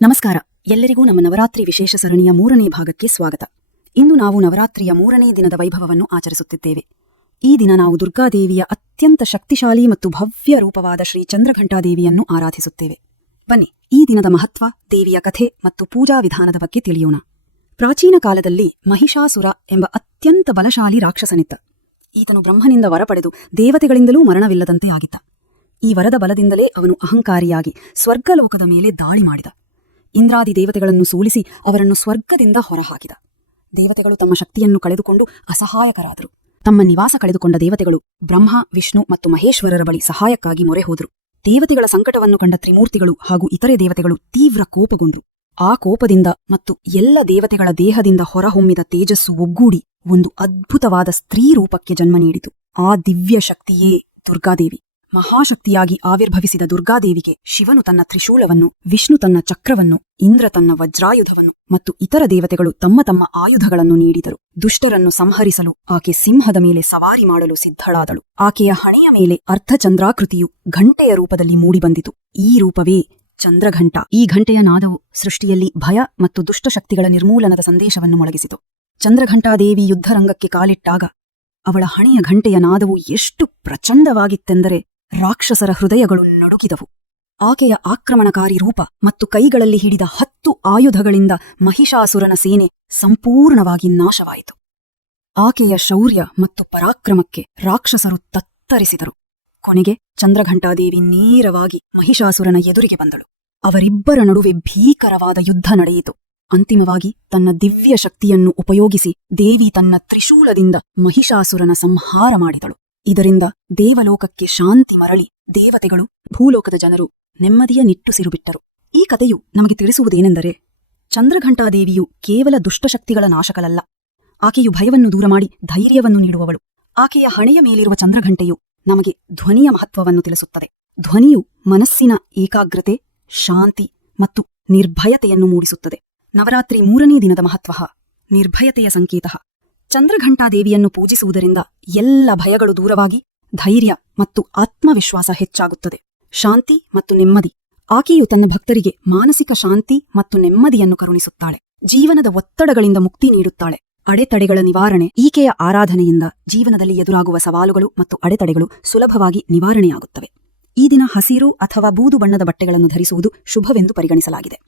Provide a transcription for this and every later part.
ನಮಸ್ಕಾರ. ಎಲ್ಲರಿಗೂ ನಮ್ಮ ನವರಾತ್ರಿ ವಿಶೇಷ ಸರಣಿಯ 3ನೇ ಭಾಗಕ್ಕೆ ಸ್ವಾಗತ. ಇಂದು ನಾವು ನವರಾತ್ರಿಯ 3ನೇ ದಿನದ ವೈಭವವನ್ನು ಆಚರಿಸುತ್ತಿದ್ದೇವೆ. ಈ ದಿನ ನಾವು ದುರ್ಗಾದೇವಿಯ ಅತ್ಯಂತ ಶಕ್ತಿಶಾಲಿ ಮತ್ತು ಭವ್ಯ ರೂಪವಾದ ಶ್ರೀ ಚಂದ್ರಘಂಟಾದೇವಿಯನ್ನು ಆರಾಧಿಸುತ್ತೇವೆ. ಬನ್ನಿ, ಈ ದಿನದ ಮಹತ್ವ, ದೇವಿಯ ಕಥೆ ಮತ್ತು ಪೂಜಾ ವಿಧಾನದ ಬಗ್ಗೆ ತಿಳಿಯೋಣ. ಪ್ರಾಚೀನ ಕಾಲದಲ್ಲಿ ಮಹಿಷಾಸುರ ಎಂಬ ಅತ್ಯಂತ ಬಲಶಾಲಿ ರಾಕ್ಷಸನಿದ್ದ. ಈತನು ಬ್ರಹ್ಮನಿಂದ ವರ ಪಡೆದು ದೇವತೆಗಳಿಂದಲೂ ಮರಣವಿಲ್ಲದಂತೆ ಆಗಿದ್ದ. ಈ ವರದ ಬಲದಿಂದಲೇ ಅವನು ಅಹಂಕಾರಿಯಾಗಿ ಸ್ವರ್ಗಲೋಕದ ಮೇಲೆ ದಾಳಿ ಮಾಡಿದ. ಇಂದ್ರಾದಿ ದೇವತೆಗಳನ್ನು ಸೋಲಿಸಿ ಅವರನ್ನು ಸ್ವರ್ಗದಿಂದ ಹೊರಹಾಕಿದ. ದೇವತೆಗಳು ತಮ್ಮ ಶಕ್ತಿಯನ್ನು ಕಳೆದುಕೊಂಡು ಅಸಹಾಯಕರಾದರು. ತಮ್ಮ ನಿವಾಸ ಕಳೆದುಕೊಂಡ ದೇವತೆಗಳು ಬ್ರಹ್ಮ, ವಿಷ್ಣು ಮತ್ತು ಮಹೇಶ್ವರರ ಬಳಿ ಸಹಾಯಕ್ಕಾಗಿ ಮೊರೆ ಹೋದರು. ದೇವತೆಗಳ ಸಂಕಟವನ್ನು ಕಂಡ ತ್ರಿಮೂರ್ತಿಗಳು ಹಾಗೂ ಇತರೆ ದೇವತೆಗಳು ತೀವ್ರ ಕೋಪಗೊಂಡರು. ಆ ಕೋಪದಿಂದ ಮತ್ತು ಎಲ್ಲ ದೇವತೆಗಳ ದೇಹದಿಂದ ಹೊರಹೊಮ್ಮಿದ ತೇಜಸ್ಸು ಒಗ್ಗೂಡಿ ಒಂದು ಅದ್ಭುತವಾದ ಸ್ತ್ರೀ ರೂಪಕ್ಕೆ ಜನ್ಮ ನೀಡಿತು. ಆ ದಿವ್ಯ ಶಕ್ತಿಯೇ ದುರ್ಗಾದೇವಿ. ಮಹಾಶಕ್ತಿಯಾಗಿ ಆವಿರ್ಭವಿಸಿದ ದುರ್ಗಾದೇವಿಗೆ ಶಿವನು ತನ್ನ ತ್ರಿಶೂಲವನ್ನು, ವಿಷ್ಣು ತನ್ನ ಚಕ್ರವನ್ನು, ಇಂದ್ರ ತನ್ನ ವಜ್ರಾಯುಧವನ್ನು ಮತ್ತು ಇತರ ದೇವತೆಗಳು ತಮ್ಮ ತಮ್ಮ ಆಯುಧಗಳನ್ನು ನೀಡಿದರು. ದುಷ್ಟರನ್ನು ಸಂಹರಿಸಲು ಆಕೆ ಸಿಂಹದ ಮೇಲೆ ಸವಾರಿ ಮಾಡಲು ಸಿದ್ಧಳಾದಳು. ಆಕೆಯ ಹಣೆಯ ಮೇಲೆ ಅರ್ಧಚಂದ್ರಾಕೃತಿಯು ಘಂಟೆಯ ರೂಪದಲ್ಲಿ ಮೂಡಿಬಂದಿತು. ಈ ರೂಪವೇ ಚಂದ್ರಘಂಟ. ಈ ಘಂಟೆಯ ನಾದವು ಸೃಷ್ಟಿಯಲ್ಲಿ ಭಯ ಮತ್ತು ದುಷ್ಟಶಕ್ತಿಗಳ ನಿರ್ಮೂಲನದ ಸಂದೇಶವನ್ನು ಮೊಳಗಿಸಿತು. ಚಂದ್ರಘಂಟಾದೇವಿ ಯುದ್ಧರಂಗಕ್ಕೆ ಕಾಲಿಟ್ಟಾಗ ಅವಳ ಹಣೆಯ ಘಂಟೆಯ ನಾದವು ಎಷ್ಟು ಪ್ರಚಂಡವಾಗಿತ್ತೆಂದರೆ ರಾಕ್ಷಸರ ಹೃದಯಗಳು ನಡುಗಿದವು. ಆಕೆಯ ಆಕ್ರಮಣಕಾರಿ ರೂಪ ಮತ್ತು ಕೈಗಳಲ್ಲಿ ಹಿಡಿದ 10 ಆಯುಧಗಳಿಂದ ಮಹಿಷಾಸುರನ ಸೇನೆ ಸಂಪೂರ್ಣವಾಗಿ ನಾಶವಾಯಿತು. ಆಕೆಯ ಶೌರ್ಯ ಮತ್ತು ಪರಾಕ್ರಮಕ್ಕೆ ರಾಕ್ಷಸರು ತತ್ತರಿಸಿದರು. ಕೊನೆಗೆ ಚಂದ್ರಘಂಟಾದೇವಿ ನೇರವಾಗಿ ಮಹಿಷಾಸುರನ ಎದುರಿಗೆ ಬಂದಳು. ಅವರಿಬ್ಬರ ನಡುವೆ ಭೀಕರವಾದ ಯುದ್ಧ ನಡೆಯಿತು. ಅಂತಿಮವಾಗಿ ತನ್ನ ದಿವ್ಯ ಶಕ್ತಿಯನ್ನು ಉಪಯೋಗಿಸಿ ದೇವಿ ತನ್ನ ತ್ರಿಶೂಲದಿಂದ ಮಹಿಷಾಸುರನ ಸಂಹಾರ ಮಾಡಿದಳು. ಇದರಿಂದ ದೇವಲೋಕಕ್ಕೆ ಶಾಂತಿ ಮರಳಿ ದೇವತೆಗಳು, ಭೂಲೋಕದ ಜನರು ನೆಮ್ಮದಿಯ ನಿಟ್ಟುಸಿರು ಬಿಟ್ಟರು. ಈ ಕಥೆಯು ನಮಗೆ ತಿಳಿಸುವುದೇನೆಂದರೆ, ಚಂದ್ರಘಂಟಾದೇವಿಯು ಕೇವಲ ದುಷ್ಟಶಕ್ತಿಗಳ ನಾಶಕಲಲ್ಲ. ಆಕೆಯು ಭಯವನ್ನು ದೂರ ಮಾಡಿ ಧೈರ್ಯವನ್ನು ನೀಡುವವಳು. ಆಕೆಯ ಹಣೆಯ ಮೇಲಿರುವ ಚಂದ್ರಘಂಟೆಯು ನಮಗೆ ಧ್ವನಿಯ ಮಹತ್ವವನ್ನು ತಿಳಿಸುತ್ತದೆ. ಧ್ವನಿಯು ಮನಸ್ಸಿನ ಏಕಾಗ್ರತೆ, ಶಾಂತಿ ಮತ್ತು ನಿರ್ಭಯತೆಯನ್ನು ಮೂಡಿಸುತ್ತದೆ. ನವರಾತ್ರಿ 3ನೇ ದಿನದ ಮಹತ್ವ ನಿರ್ಭಯತೆಯ ಸಂಕೇತ. ಚಂದ್ರಘಂಟಾದೇವಿಯನ್ನು ಪೂಜಿಸುವುದರಿಂದ ಎಲ್ಲ ಭಯಗಳು ದೂರವಾಗಿ ಧೈರ್ಯ ಮತ್ತು ಆತ್ಮವಿಶ್ವಾಸ ಹೆಚ್ಚಾಗುತ್ತದೆ. ಶಾಂತಿ ಮತ್ತು ನೆಮ್ಮದಿ. ಆಕೆಯು ತನ್ನ ಭಕ್ತರಿಗೆ ಮಾನಸಿಕ ಶಾಂತಿ ಮತ್ತು ನೆಮ್ಮದಿಯನ್ನು ಕರುಣಿಸುತ್ತಾಳೆ. ಜೀವನದ ಒತ್ತಡಗಳಿಂದ ಮುಕ್ತಿ ನೀಡುತ್ತಾಳೆ. ಅಡೆತಡೆಗಳ ನಿವಾರಣೆ. ಈಕೆಯ ಆರಾಧನೆಯಿಂದ ಜೀವನದಲ್ಲಿ ಎದುರಾಗುವ ಸವಾಲುಗಳು ಮತ್ತು ಅಡೆತಡೆಗಳು ಸುಲಭವಾಗಿ ನಿವಾರಣೆಯಾಗುತ್ತವೆ. ಈ ದಿನ ಹಸಿರು ಅಥವಾ ಬೂದು ಬಣ್ಣದ ಬಟ್ಟೆಗಳನ್ನು ಧರಿಸುವುದು ಶುಭವೆಂದು ಪರಿಗಣಿಸಲಾಗಿದೆ.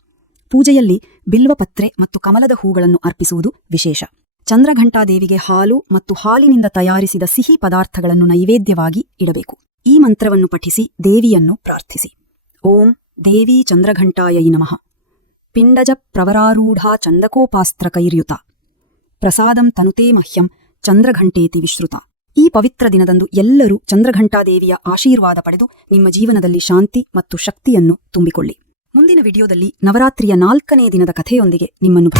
ಪೂಜೆಯಲ್ಲಿ ಬಿಲ್ವಪತ್ರೆ ಮತ್ತು ಕಮಲದ ಹೂಗಳನ್ನು ಅರ್ಪಿಸುವುದು ವಿಶೇಷ. ಚಂದ್ರಘಂಟಾದೇವಿಗೆ ಹಾಲು ಮತ್ತು ಹಾಲಿನಿಂದ ತಯಾರಿಸಿದ ಸಿಹಿ ಪದಾರ್ಥಗಳನ್ನು ನೈವೇದ್ಯವಾಗಿ ಇಡಬೇಕು. ಈ ಮಂತ್ರವನ್ನು ಪಠಿಸಿ ದೇವಿಯನ್ನು ಪ್ರಾರ್ಥಿಸಿ. ಓಂ ದೇವಿ ಚಂದ್ರಘಂಟಾಯೈ ನಮಃ. ಪಿಂಡಜ ಪ್ರವರಾರೂಢಾ ಚಂದಕೋಪಾಸ್ತ್ರ ಕೈರ್ಯುತ ಪ್ರಸಾದಂ ತನುತೇ ಮಹ್ಯಂ ಚಂದ್ರಘಂಟೇತಿ ವಿಶ್ರುತ. ಈ ಪವಿತ್ರ ದಿನದಂದು ಎಲ್ಲರೂ ಚಂದ್ರಘಂಟಾದೇವಿಯ ಆಶೀರ್ವಾದ ಪಡೆದು ನಿಮ್ಮ ಜೀವನದಲ್ಲಿ ಶಾಂತಿ ಮತ್ತು ಶಕ್ತಿಯನ್ನು ತುಂಬಿಕೊಳ್ಳಿ. ಮುಂದಿನ ವಿಡಿಯೋದಲ್ಲಿ ನವರಾತ್ರಿಯ 4ನೇ ದಿನದ ಕಥೆಯೊಂದಿಗೆ ನಿಮ್ಮನ್ನು